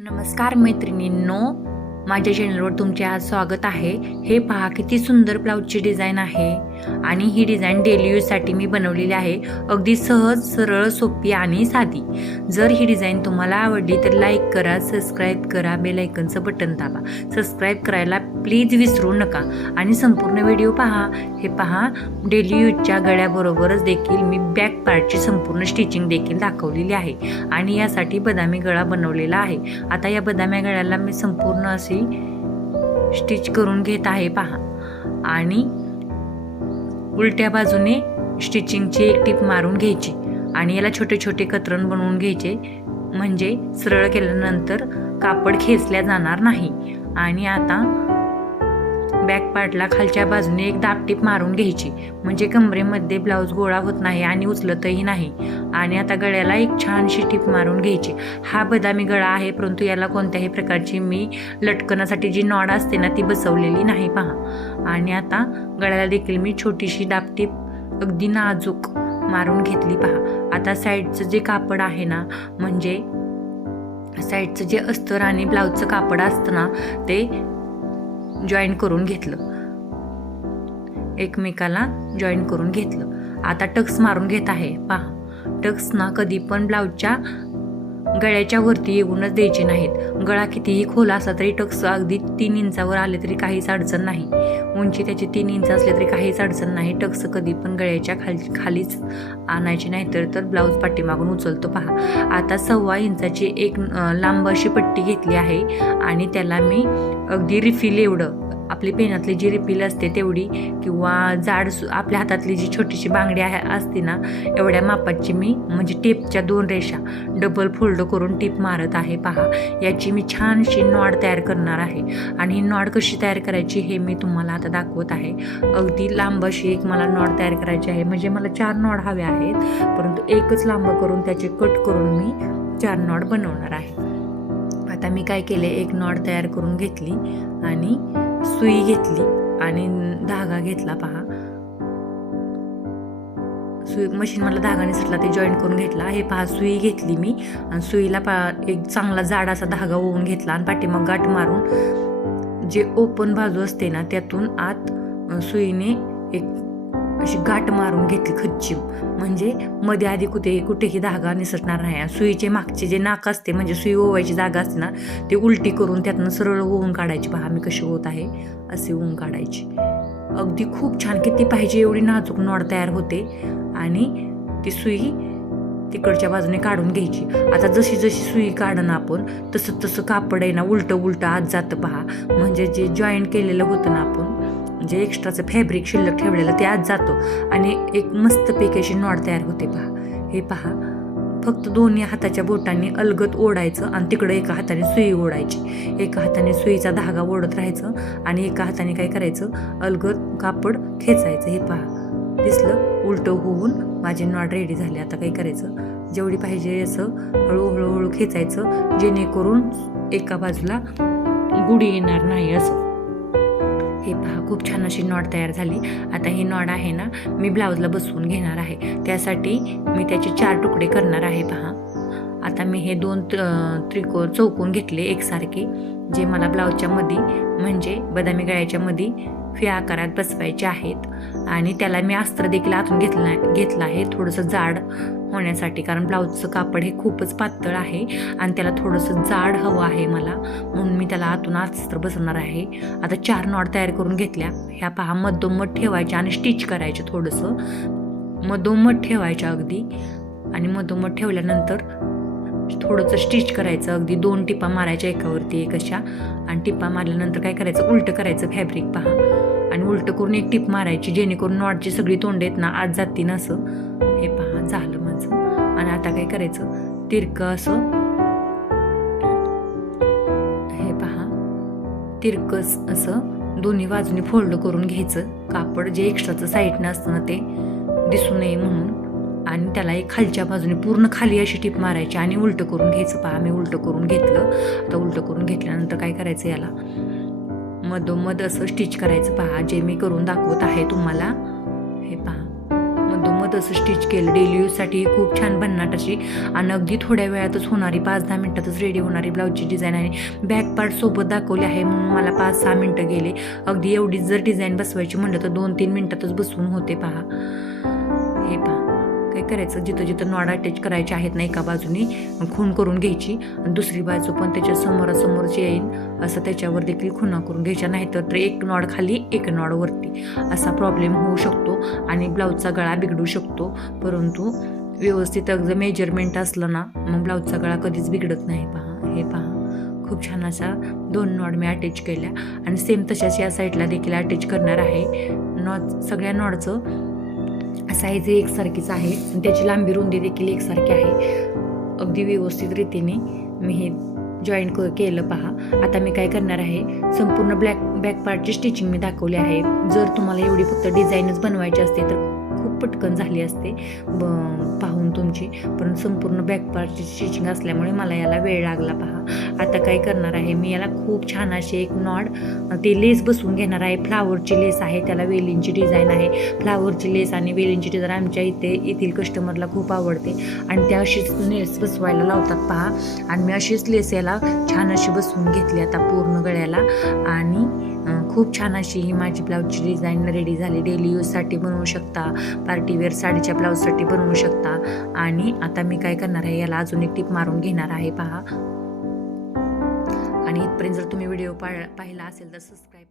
नमस्कार मैत्रिणींनो, माझ्या चॅनलवर तुमचे आज स्वागत आहे। हे पहा किती सुंदर ब्लाऊजची डिझाईन आहे आणि ही डिझाईन डेली यूजसाठी मी बनवलेली आहे। अगदी सहज, सरळ, सोपी आणि साधी। जर ही डिझाईन तुम्हाला आवडली तर लाईक करा, सबस्क्राईब करा, बेल आयकॉनचं बटन दाबा। सबस्क्राईब करायला प्लीज विसरू नका आणि संपूर्ण व्हिडिओ पहा। हे पहा, डेली यूजच्या गळ्याबरोबरच देखील मी बॅक पार्टची संपूर्ण स्टिचिंग देखील दाखवलेली आहे आणि यासाठी बदामी गळा बनवलेला आहे। आता या बदामी गळ्याला मी संपूर्ण अशी स्टिच करून घेत आहे पहा आणि उलट्या बाजूने स्टिचिंगची एक टीप मारून घ्यायची आणि याला छोटे छोटे कतरण बनवून घ्यायचे, म्हणजे सरळ केल्यानंतर कापड खेचल्या जाणार नाही। आणि आता बॅक पार्टला खालच्या बाजूने एक दाबटीप मारून घ्यायची, म्हणजे कमरेमध्ये ब्लाऊज गोळा होत नाही आणि उचलतही नाही। आणि आता गळ्याला एक छानशी टीप मारून घ्यायची। हा बदामी गळा आहे, परंतु याला कोणत्याही प्रकारची मी लटकनासाठी जी नॉड असते ना ती बसवलेली नाही पहा। आणि आता गळ्याला देखील मी छोटीशी दाबटीप अगदी नाजूक मारून घेतली पहा। आता साईडचं जे कापड आहे ना, म्हणजे साईडचं जे अस्तर आणि ब्लाऊजचं कापड असतं ना, ते जॉईन करून घेतलं, एकमेकाला जॉईन करून घेतलं। आता टक्स मारून घेत आहे पहा। टक्स ना कधी पण ब्लाऊजच्या गळ्याच्या वरती येऊनच द्यायचे नाहीत। गळा कितीही खोल असला तरी टक्स अगदी 3 इंचावर आले तरी काहीच अडचण नाही। उंची त्याची 3 इंच असले तरी काहीच अडचण नाही। टक्स कधी पण गळ्याच्या खालीच आणायचे नाही, तर ब्लाऊज पाठीमागून उचलतो पहा। आता 1.25 इंचाची एक लांब अशी पट्टी घेतली आहे आणि त्याला मी अगदी रिफिल एवढं, आपली पेनातली जी रिफिल असते तेवढी, किंवा जाड आपल्या हातातली जी छोटीशी बांगडी असते ना, एवढ्या मापाची मी, म्हणजे टेपच्या 2 रेषा डबल फोल्ड करून टीप मारत आहे पहा। याची मी छानशी नॉड तयार करणार आहे आणि ही नॉड कशी तयार करायची हे मी तुम्हाला आता दाखवत आहे। अगदी लांब अशी एक मला नॉड तयार करायची आहे, म्हणजे मला 4 नॉड हव्या आहेत, परंतु एकच लांब करून त्याचे कट करून मी 4 नॉड बनवणार आहे। आता मी काय केले, एक नॉड तयार करून घेतली आणि सुई घेतली आणि धागा घेतला पहा। सुई मशीन मला धागा निसटला ते जॉईन करून घेतला। हे पहा, सुई घेतली मी आणि सुईला एक चांगला जाड असा धागा ओवून घेतला आणि पाठीमाग गाठ मारून जे ओपन बाजू असते ना त्यातून आत सुईने एक अशी गाठ मारून घेतली खच्ची, म्हणजे मध्ये आधी कुठेही धागा निसटणार नाही। सुईचे मागचे जे नाक असते, म्हणजे सुई ओवायची जागा असते ना, ते उलटी करून त्यातनं सरळ ओवून काढायची पहा। मी कशी होत आहे असे ओवून काढायची। अगदी खूप छान, किती पाहिजे एवढी नाजूक नॉड तयार होते आणि ती सुई तिकडच्या बाजूने काढून घ्यायची। आता जशी जशी सुई काढणं आपण तसं तसं कापड आहे ना उलटं आत जातं पहा, म्हणजे जे जॉईंट केलेलं होतं ना आपण, जे एक्स्ट्राचं फॅब्रिक शिल्लक ठेवलेलं ते आत जातो आणि एक मस्तपैकी अशी नॉड तयार होते पहा। हे पहा, फक्त दोन्ही हाताच्या बोटांनी अलगद ओढायचं आणि तिकडं एका हाताने सुई ओढायची, एका हाताने सुईचा धागा ओढत राहायचं आणि एका हाताने काय करायचं, अलगद कापड खेचायचं। हे पहा, दिसलं, उलटं होऊन माझी नॉड रेडी झाली। आता काय करायचं, जेवढी पाहिजे असं हळूहळू खेचायचं, जेणेकरून एका बाजूला गुढी येणार नाही असं। हे पहा, खूप छान अशी नॉड तयार झाली। आता ही नॉड आहे ना मी ब्लाऊजला बसवून घेणार आहे, त्यासाठी मी त्याचे 4 तुकडे करणार आहे पहा। आता मी हे 2 चौकोन घेतले एकसारखे, जे मला ब्लाऊजच्या मध्ये, म्हणजे बदामी गळ्याच्या मध्ये फिया आकारात बसवायचे आहेत। आणि त्याला मी अस्तर देखील आतून घेतला आहे, थोडंसं जाड होण्यासाठी, कारण ब्लाऊजचं कापड हे खूपच पातळ आहे आणि त्याला थोडंसं जाड हवं आहे मला, म्हणून मी त्याला आतून अस्तर बसवणार आहे। आता 4 नॉड तयार करून घेतल्या। ह्या पहा, मधोमध ठेवायच्या आणि स्टिच करायचे, थोडंसं मधोमध ठेवायच्या अगदी, आणि मधोमध ठेवल्यानंतर थोडंसं स्टिच करायचं। अगदी 2 टिपा मारायच्या एकावरती एक अशा, आणि टिपा मारल्यानंतर काय करायचं, उलटं करायचं फॅब्रिक पहा, आणि उलटं करून एक टिप मारायची, जेणेकरून नॉटची सगळी तोंड आहेत ना आत जातील असं। हे पहा, झालं माझं। आणि आता काय करायचं, तिरकं असं, हे पहा, तिरकस असं दोन्ही बाजूनी फोल्ड करून घ्यायचं कापड, जे एक्स्ट्राचं साईडनं असतं ना ते दिसू नये म्हणून, आणि त्याला एक खालच्या बाजूने पूर्ण खाली अशी टीप मारायची आणि उलटं करून घ्यायचं पहा। मी उलटं करून घेतलं। आता उलटं करून घेतल्यानंतर काय करायचं, याला मधोमध असं स्टिच करायचं पहा, जे मी करून दाखवत आहे तुम्हाला। हे पहा, मधोमध तसं स्टिच केलं. डेली यूजसाठी खूप छान भन्नाट अशी आणि अगदी थोड्या वेळातच होणारी 5-10 मिनटातच रेडी होणारी ब्लाऊजची डिझाईन आहे. बॅक पार्ट सोबत दाखवली आहे म्हणून मला 5-6 मिनटं गेले. अगदी एवढीच जर डिझाईन बसवायची म्हणलं तर 2-3 मिनटातच बसवून होते. पहा, हे पहा काय करायचं, जिथं जिथं नॉड अटॅच करायचे आहेत ना एका बाजूनी खूण करून घ्यायची आणि दुसरी बाजू पण त्याच्या समोरासमोरची येईल असं त्याच्यावर देखील खुणा करून घ्यायच्या. नाहीतर एक नॉड खाली एक नॉड वरती असा प्रॉब्लेम होऊ शकतो आणि ब्लाऊजचा गळा बिघडू शकतो. परंतु व्यवस्थित अगदी मेजरमेंट असलं ना मग ब्लाऊजचा गळा कधीच बिघडत नाही. पहा, हे पहा खूप छान अशा 2 नॉड मी अटॅच केल्या आणि सेम तशाच या साईडला देखील अटॅच करणार आहे. सगळ्या नॉडचं साईज एकसारखीच आहे आणि त्याची लांबी रुंदी देखील एकसारखी आहे. अगदी व्यवस्थित रीतीने मी हे जॉईंट केलं. पहा, आता मी काय करणार आहे, संपूर्ण बॅक पार्टची स्टिचिंग मी दाखवली आहे. जर तुम्हाला एवढी फक्त डिझाईनच बनवायची असते तर खूप पटकन झाली असते पाहून तुमची, पण संपूर्ण बॅक पार्टची स्टिचिंग असल्यामुळे मला याला वेळ लागला. पहा, आता काय करणार आहे, मी याला खूप छान अशी एक नॉड ते लेस बसवून घेणार आहे. फ्लावरची लेस आहे, त्याला वेलींची डिझाईन आहे. फ्लावरची लेस आणि वेलींची डिझाईन आमच्या येथील कस्टमरला खूप आवडते आणि त्या अशीच लेस बसवायला लावतात. पहा, आणि मी अशीच लेस याला छान अशी बसवून घेतली आता पूर्ण गळ्याला आणि खूप छान अशी ही माझी ब्लाऊजची डिझाईन रेडी झाली. डेली यूजसाठी बनवू शकता, पार्टीवेअर साडीच्या ब्लाऊजसाठी बनवू शकता. आणि आता मी काय करणार आहे, याला अजून एक टिप मारून घेणार आहे. पहा, आणि इथपर्यंत जर तुम्ही व्हिडिओ पाहिला असेल तर सबस्क्राईब